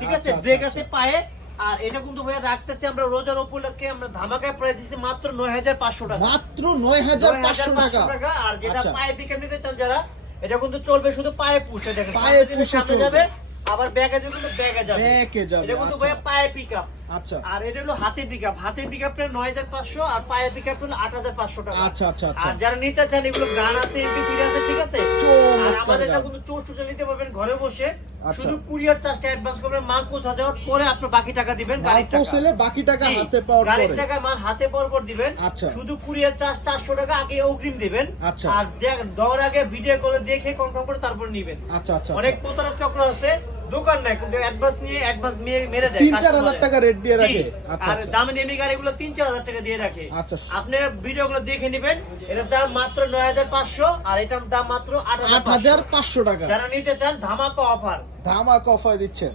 ঠিক আছে, ব্রেক আছে পায়ে। আর এটা কিন্তু ভাইয়া রাখতেছি আমরা রোজার উপলক্ষে, আমরা ধামাকায় প্রাইস দিচ্ছি মাত্র 9500 টাকা। মাত্র 9500 টাকা। আর যেটা আচ্ছা। পায়ে পিকআপ নিতে চান যারা, এটা কিন্তু চলবে শুধু পায়ে পুষে, দেখেন পায়ে পুষে সামনে চলবে। যাবে, আবার ব্যাগে যাবে, কিন্তু ব্যাগে যাবে। ব্যাগে যাবে, এটা কিন্তু আচ্ছা। ভাইয়া পায়ে পিকআপ। আচ্ছা আর এটা হলো হাতে পিকআপ। হাতে পিকআপটা 9500 আর পায়ে পিকআপ হলো 8500 টাকা। আচ্ছা আচ্ছা আচ্ছা। আর যারা নিতে চান এগুলো গান আছে, MP3 আছে, ঠিক আছে। আর আমাদের এটা কিন্তু 64 নিতে পারবেন ঘরে বসে। আচ্ছা। শুধু কুরিয়ার চার্জটা অ্যাডভান্স করবেন, মাল পৌঁছা যাওয়ার পরে আপনি বাকি টাকা দিবেন, গাড়ির টাকা। পৌঁছলে বাকি টাকা জি, হাতে পাওয়ার পরে। গাড়ির টাকা মাল হাতে পাওয়ার পর দিবেন। আচ্ছা। শুধু কুরিয়ার চার্জ 400 টাকা আগে অগ্রিম দিবেন। আচ্ছা। আর দেওয়ার আগে ভিডিও কলে দেখে কনফার্ম করে তারপর নিবেন। আচ্ছা আচ্ছা। অনেক প্রতারক চক্র আছে, দোকান নাই কিন্তু অ্যাডভান্স নিয়ে অ্যাডভান্স মেরে দেয়। 3-4 টাকা রেট দিয়ে জি, রাখে। আচ্ছা আর আচ্ছা। দামি দামি গাড়িগুলো 3-4 টাকা দিয়ে রাখে। আচ্ছা। আপনি ভিডিওগুলো দেখে নেবেন, এটার দাম মাত্র 9500 আর এটার দাম মাত্র 8500 8500 টাকা। যারা নিতে চান ধামাকা অফার। ধামাকা অফার দিচ্ছেন।